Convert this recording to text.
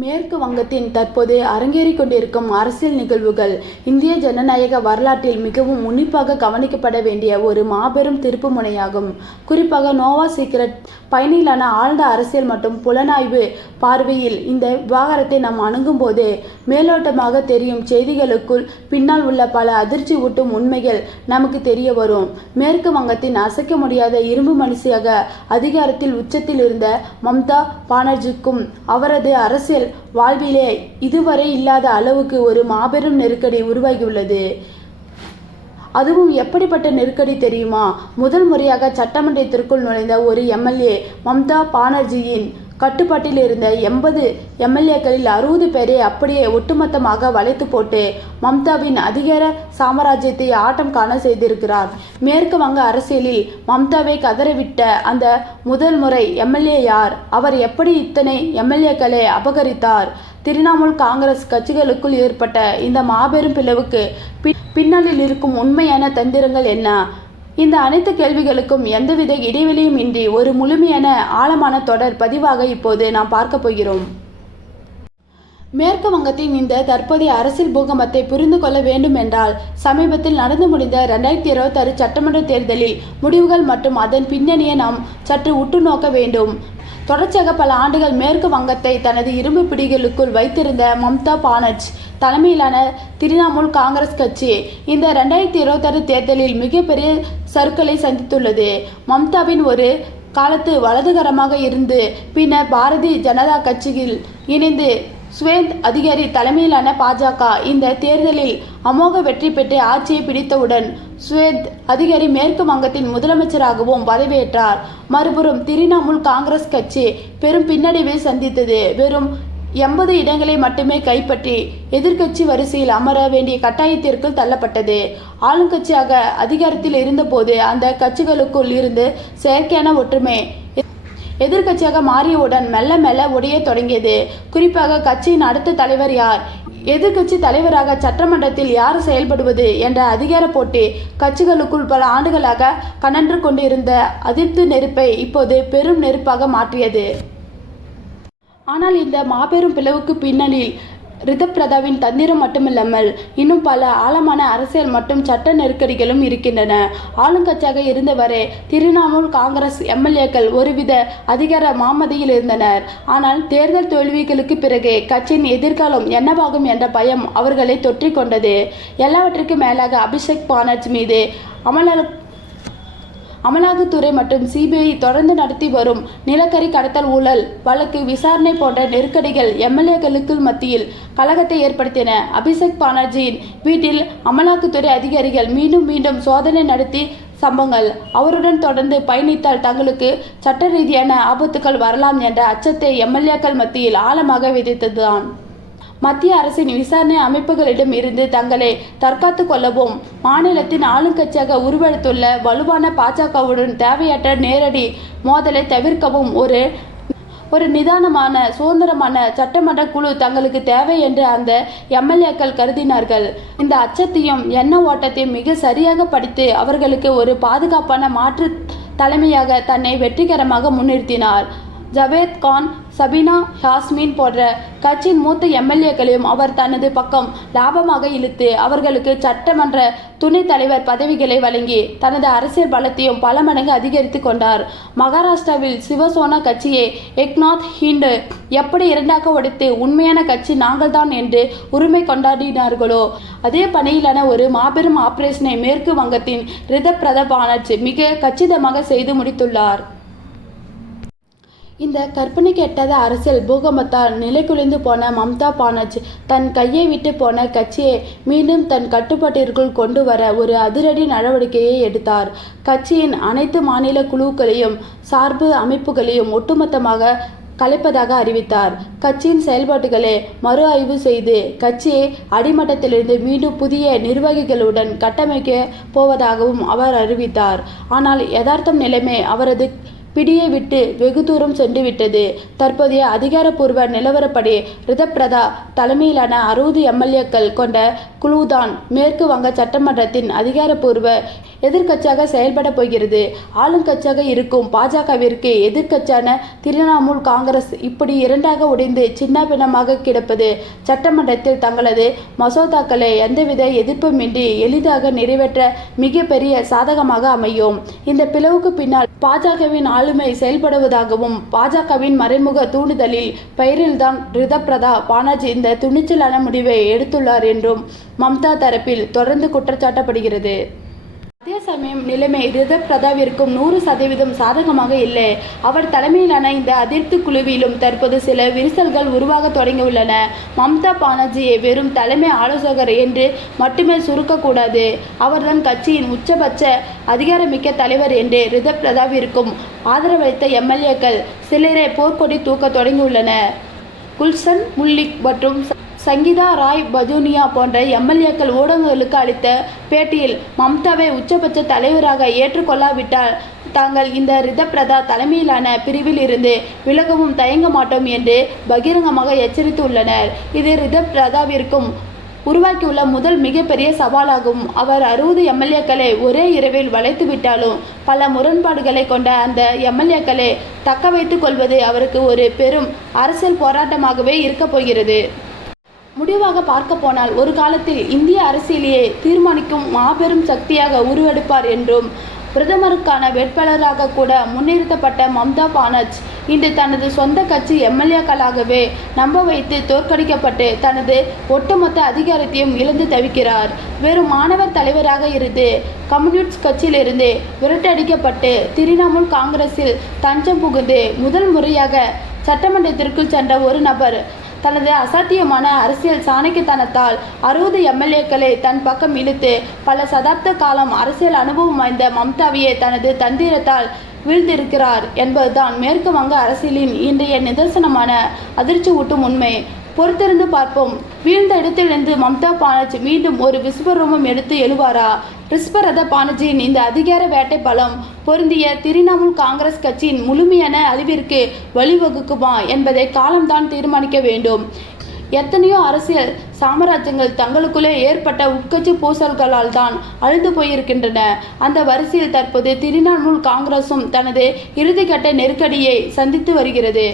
மேற்கு வங்கத்தின் தற்போது அரங்கேறிக் கொண்டிருக்கும் அரசியல் நிகழ்வுகள் இந்திய ஜனநாயக வரலாற்றில் மிகவும் உன்னிப்பாக கவனிக்கப்பட வேண்டிய ஒரு மாபெரும் திருப்பு முனையாகும். குறிப்பாக நோவா சீக்ரெட் பயணியிலான ஆழ்ந்த அரசியல் மற்றும் புலனாய்வு பார்வையில் இந்த விவகாரத்தை நாம் அணுகும் போதே மேலோட்டமாக தெரியும் செய்திகளுக்குள் பின்னால் உள்ள பல அதிர்ச்சி ஊட்டும் உண்மைகள் நமக்கு தெரிய வரும். மேற்கு வங்கத்தின் அசைக்க முடியாத இரும்பு மனுஷியாக அதிகாரத்தில் உச்சத்தில் இருந்த மம்தா பானர்ஜிக்கும் அவரது அரசியல் வாழ்விலே இதுவரை இல்லாத அளவுக்கு ஒரு மாபெரும் நெருக்கடி உருவாகியுள்ளது. அதுவும் எப்படிப்பட்ட நெருக்கடி தெரியுமா? முதல் முறையாக சட்டமன்றத்திற்குள் நுழைந்த ஒரு எம்எல்ஏ மம்தா பானர்ஜியின் கட்டுப்பாட்டில் இருந்த 80 எம்எல்ஏக்களில் 60 பேரை அப்படியே ஒட்டுமொத்தமாக வளைத்து போட்டு மம்தாவின் அதிகார சாம்ராஜ்யத்தை ஆட்டம் காண செய்திருக்கிறார். மேற்கு வங்க அரசியலில் மம்தாவை கதறவிட்ட அந்த முதல் முறை எம்எல்ஏ யார்? அவர் எப்படி இத்தனை எம்எல்ஏக்களை அபகரித்தார்? திரிணாமுல் காங்கிரஸ் கட்சிகளுக்குள் ஏற்பட்ட இந்த மாபெரும் பிளவுக்கு பின்னணியில் இருக்கும் உண்மையான தந்திரங்கள் என்ன? இந்த அனைத்து கேள்விகளுக்கும் எந்தவித இடைவெளியும் இன்றி ஒரு முழுமையான ஆழமான தொடர் பதிவாக இப்போது நாம் பார்க்க போகிறோம். மேற்கு வங்கத்தின் இந்த தற்போதைய அரசியல் பூகம்பத்தை புரிந்து கொள்ள வேண்டும் என்றால் சமீபத்தில் நடந்து முடிந்த 2026 சட்டமன்ற தேர்தலில் முடிவுகள் மற்றும் அதன் பின்னணியை நாம் சற்று உற்று நோக்க வேண்டும். தொடர்ச்சியாக பல ஆண்டுகள் மேற்கு வங்கத்தை தனது இரும்பு பிடிகளுக்குள் வைத்திருந்த மம்தா பானர்ஜி தலைமையிலான திரிணாமுல் காங்கிரஸ் கட்சி இந்த 2026 தேர்தலில் மிகப்பெரிய சறுக்கலை சந்தித்துள்ளது. மம்தாவின் ஒரு காலத்து வலதுகரமாக இருந்து பின்னர் பாரதிய ஜனதா கட்சியில் இணைந்து சுவேந்த் அதிகாரி தலைமையிலான பாஜக இந்த தேர்தலில் அமோக வெற்றி பெற்று ஆட்சியை பிடித்தவுடன் சுவேந்த் அதிகாரி மேற்கு வங்கத்தின் முதலமைச்சராகவும் பதவியேற்றார். மறுபுறம் திரிணாமுல் காங்கிரஸ் கட்சி பெரும் பின்னடைவை சந்தித்தது. வெறும் 80 இடங்களை மட்டுமே கைப்பற்றி எதிர்க்கட்சி வரிசையில் அமர வேண்டிய கட்டாயத்திற்கு தள்ளப்பட்டது. ஆளுங்கட்சியாக அதிகாரத்தில் இருந்தபோது அந்த கட்சிகளுக்குள் இருந்து செயற்கையான ஒற்றுமை எதிர்க்கட்சியாக மாறியவுடன் மெல்ல மெல்ல உடைய தொடங்கியது. குறிப்பாக கட்சியின் அடுத்த தலைவர் யார், எதிர்க்கட்சி தலைவராக சட்டமன்றத்தில் யார் செயல்படுவது என்ற அதிகார போட்டி கட்சிகளுக்குள் பல ஆண்டுகளாக கனன்று கொண்டிருந்த அதிர்த்து நெருப்பை இப்போது பெரும் நெருப்பாக மாற்றியது. ஆனால் இந்த மாபெரும் பிளவுக்கு பின்னணியில் ரிதப்பிரதாவின் தந்திரம் மட்டுமில்லாமல் இன்னும் பல ஆழமான அரசியல் மற்றும் சட்ட நெருக்கடிகளும் இருக்கின்றன. ஆளுங்கட்சியாக இருந்தவரை திரிணாமுல் காங்கிரஸ் எம்எல்ஏக்கள் ஒருவித அதிகார மாமதியில் இருந்தனர். ஆனால் தேர்தல் தோல்விகளுக்கு பிறகு கட்சியின் எதிர்காலம் என்னவாகும் என்ற பயம் அவர்களை தொற்றிக்கொண்டது. எல்லாவற்றிற்கும் மேலாக அபிஷேக் பானர்ஜி மீது அமலாக்கத்துறை மற்றும் சிபிஐ தொடர்ந்து நடத்தி வரும் நிலக்கரி கடத்தல் ஊழல் வழக்கு விசாரணை போன்ற நெருக்கடிகள் எம்எல்ஏக்களுக்கு மத்தியில் கலகத்தை ஏற்படுத்தின. அபிஷேக் பானர்ஜியின் வீட்டில் அமலாக்கத்துறை அதிகாரிகள் மீண்டும் மீண்டும் சோதனை நடத்தி சம்பவங்கள் அவருடன் தொடர்ந்து பயணித்தால் தங்களுக்கு சட்ட ரீதியான ஆபத்துக்கள் வரலாம் என்ற அச்சத்தை எம்எல்ஏக்கள் மத்தியில் ஆழமாக விதைத்ததுதான். மத்திய அரசின் விசாரணை அமைப்புகளிடம் இருந்து தங்களை தற்காத்து கொள்ளவும் மாநிலத்தின் ஆளுங்கட்சியாக உருவெடுத்துள்ள வலுவான பாஜகவுடன் தேவையற்ற நேரடி மோதலை தவிர்க்கவும் ஒரு நிதானமான சுதந்திரமான சட்டமன்ற குழு தங்களுக்கு தேவை என்று அந்த எம்எல்ஏக்கள் கருதினார்கள். இந்த அச்சத்தையும் எண்ண ஓட்டத்தையும் மிக சரியாக படித்து அவர்களுக்கு ஒரு பாதுகாப்பான மாற்று தலைமையாக தன்னை வெற்றிகரமாக முன்னிறுத்தினார். ஜவேத் கான், சபீனா யாஸ்மின் போன்ற கட்சியின் மூத்த எம்எல்ஏக்களையும் அவர் தனது பக்கம் லாபமாக இழுத்து அவர்களுக்கு சட்டமன்ற துணைத் தலைவர் பதவிகளை வழங்கி தனது அரசியல் பலத்தையும் பல மடங்கு அதிகரித்து கொண்டார். மகாராஷ்டிராவில் சிவசேனா கட்சியை ஏக்நாத் ஷிண்டே எப்படி இரண்டாக உடைத்து உண்மையான கட்சி நாங்கள்தான் என்று உரிமை கொண்டாடினார்களோ அதே பணியிலான ஒரு மாபெரும் ஆபரேஷனை மேற்கு வங்கத்தின் ரிதப்பிரதாப் பானர்ஜி மிக கச்சிதமாக செய்து முடித்துள்ளார். இந்த கற்பனைக்கு எட்டாத அரசியல் பூகம்பத்தால் நிலைகுலைந்து போன மம்தா பானர்ஜி தன் கையை விட்டு போன கட்சியை மீண்டும் தன் கட்டுப்பாட்டிற்குள் கொண்டு வர ஒரு அதிரடி நடவடிக்கையை எடுத்தார். கட்சியின் அனைத்து மாநில குழுக்களையும் சார்பு அமைப்புகளையும் ஒட்டுமொத்தமாக கலைப்பதாக அறிவித்தார். கட்சியின் செயல்பாடுகளை மறு ஆய்வு செய்து கட்சியை அடிமட்டத்திலிருந்து மீண்டும் புதிய நிர்வாகிகளுடன் கட்டமைக்க போவதாகவும் அவர் அறிவித்தார். ஆனால் யதார்த்தம் நிலைமை அவரது பிடியை விட்டு வெகு தூரம் சென்று விட்டது. தற்போதைய அதிகாரப்பூர்வ நிலவரப்படி ரிதப்ரதா தலைமையிலான 60 எம்எல்ஏக்கள் கொண்ட குழுதான் மேற்கு வங்க சட்டமன்றத்தின் அதிகாரப்பூர்வ எதிர்க்கட்சியாக செயல்பட போகிறது. ஆளுங்கட்சியாக இருக்கும் பாஜகவிற்கு எதிர்க்கட்சியான திரிணாமுல் காங்கிரஸ் இப்படி இரண்டாக உடைந்து சின்னாபின்னமாக கிடப்பது சட்டமன்றத்தில் தங்களது மசோதாக்களை எந்தவித எதிர்ப்புமின்றி எளிதாக நிறைவேற்ற மிகப்பெரிய சாதகமாக அமையும். இந்த பிளவுக்கு பின்னால் பாஜகவின் ஆளுமை செயல்படுவதாகவும் பாஜகவின் மறைமுக தூண்டுதலில் பெயரில்தான் ரிதப்ரதா பானர்ஜி இந்த துணிச்சலான முடிவை எடுத்துள்ளார் என்றும் மம்தா தரப்பில் தொடர்ந்து குற்றச்சாட்டப்படுகிறது. அதே சமயம் நிலைமை ரிதப்ரதாவிற்கும் 100% சாதகமாக இல்லை. அவர் தலைமையிலான இந்த அதிருப்தி குழுவிலும் தற்போது சில விரிசல்கள் உருவாக தொடங்கியுள்ளன. மம்தா பானர்ஜியை வெறும் தலைமை ஆலோசகர் என்று மட்டுமே சுருக்கக்கூடாது. அவர்தான் கட்சியின் உச்சபட்ச அதிகாரமிக்க தலைவர் என்று ரிதப்ரதாவிற்கும் ஆதரவளித்த எம்எல்ஏக்கள் சிலரே போர்க்கொடி தூக்க தொடங்கியுள்ளனர். குல்சன் முல்லிக் மற்றும் சங்கீதா ராய் பஜூனியா போன்ற எம்எல்ஏக்கள் ஊடகங்களுக்கு அளித்த பேட்டியில் மம்தாவை உச்சபட்ச தலைவராக ஏற்றுக்கொள்ளாவிட்டால் தாங்கள் இந்த ரிதப்ரதா தலைமையிலான பிரிவில் இருந்து விலகவும் தயங்க மாட்டோம் என்று பகிரங்கமாக எச்சரித்துள்ளனர். இது ரிதப்ரதாவிற்கும் உருவாக்கியுள்ள முதல் மிகப்பெரிய சவாலாகும். அவர் 60 எம்எல்ஏக்களை ஒரே இரவில் வளைத்து விட்டாலும் பல முரண்பாடுகளை கொண்ட அந்த எம்எல்ஏக்களை தக்க வைத்துக் கொள்வது அவருக்கு ஒரு பெரும் அரசியல் போராட்டமாகவே இருக்கப் போகிறது. முடிவாக பார்க்க போனால் ஒரு காலத்தில் இந்திய அரசியலையே தீர்மானிக்கும் மாபெரும் சக்தியாக உருவெடுப்பார் என்றும் பிரதமருக்கான வேட்பாளராக கூட முன்னிறுத்தப்பட்ட மம்தா பானர்ஜி இன்று தனது சொந்த கட்சி எம்எல்ஏக்களாகவே நம்ப வைத்து தோற்கடிக்கப்பட்டு தனது ஒட்டுமொத்த அதிகாரத்தையும் இழந்து தவிக்கிறார். வெறும் மாணவர் தலைவராக இருந்து கம்யூனிஸ்ட் கட்சியிலிருந்து விரட்டடிக்கப்பட்டு திரிணாமுல் காங்கிரஸில் தஞ்சம் புகுந்து முதல் முறையாக சட்டமன்றத்திற்குள் சென்ற ஒரு நபர் தனது அசாத்தியமான அரசியல் சாணக்கியத்தனத்தால் 60 எம்எல்ஏக்களை தன் பக்கம் இழுத்து பல சதாப்த காலம் அரசியல் அனுபவம் வாய்ந்த மம்தாவையே தனது தந்திரத்தால் வீழ்ந்திருக்கிறார் என்பதுதான் மேற்கு வங்க அரசியலின் இன்றைய நிதர்சனமான அதிர்ச்சி ஊட்டும் உண்மை. பொறுத்திருந்து பார்ப்போம். வீழ்ந்த இடத்திலிருந்து மம்தா பானர்ஜி மீண்டும் ஒரு விஸ்வரூபம் எடுத்து எழுவாரா? ரிதப்ரதா பானர்ஜியின் இந்த அதிகார வேட்டை பலம் பொருந்திய திரிணாமுல் காங்கிரஸ் கட்சியின் முழுமையான அழிவிற்கு வழிவகுக்குமா என்பதை காலம்தான் தீர்மானிக்க வேண்டும். எத்தனையோ அரசியல் சாம்ராஜ்யங்கள் தங்களுக்குள்ளே ஏற்பட்ட உட்கட்சி பூசல்களால் தான் அழிந்து போயிருக்கின்றன. அந்த வரிசையில் தற்போது திரிணாமுல் காங்கிரசும் தனது இறுதிக்கட்ட நெருக்கடியை சந்தித்து வருகிறது.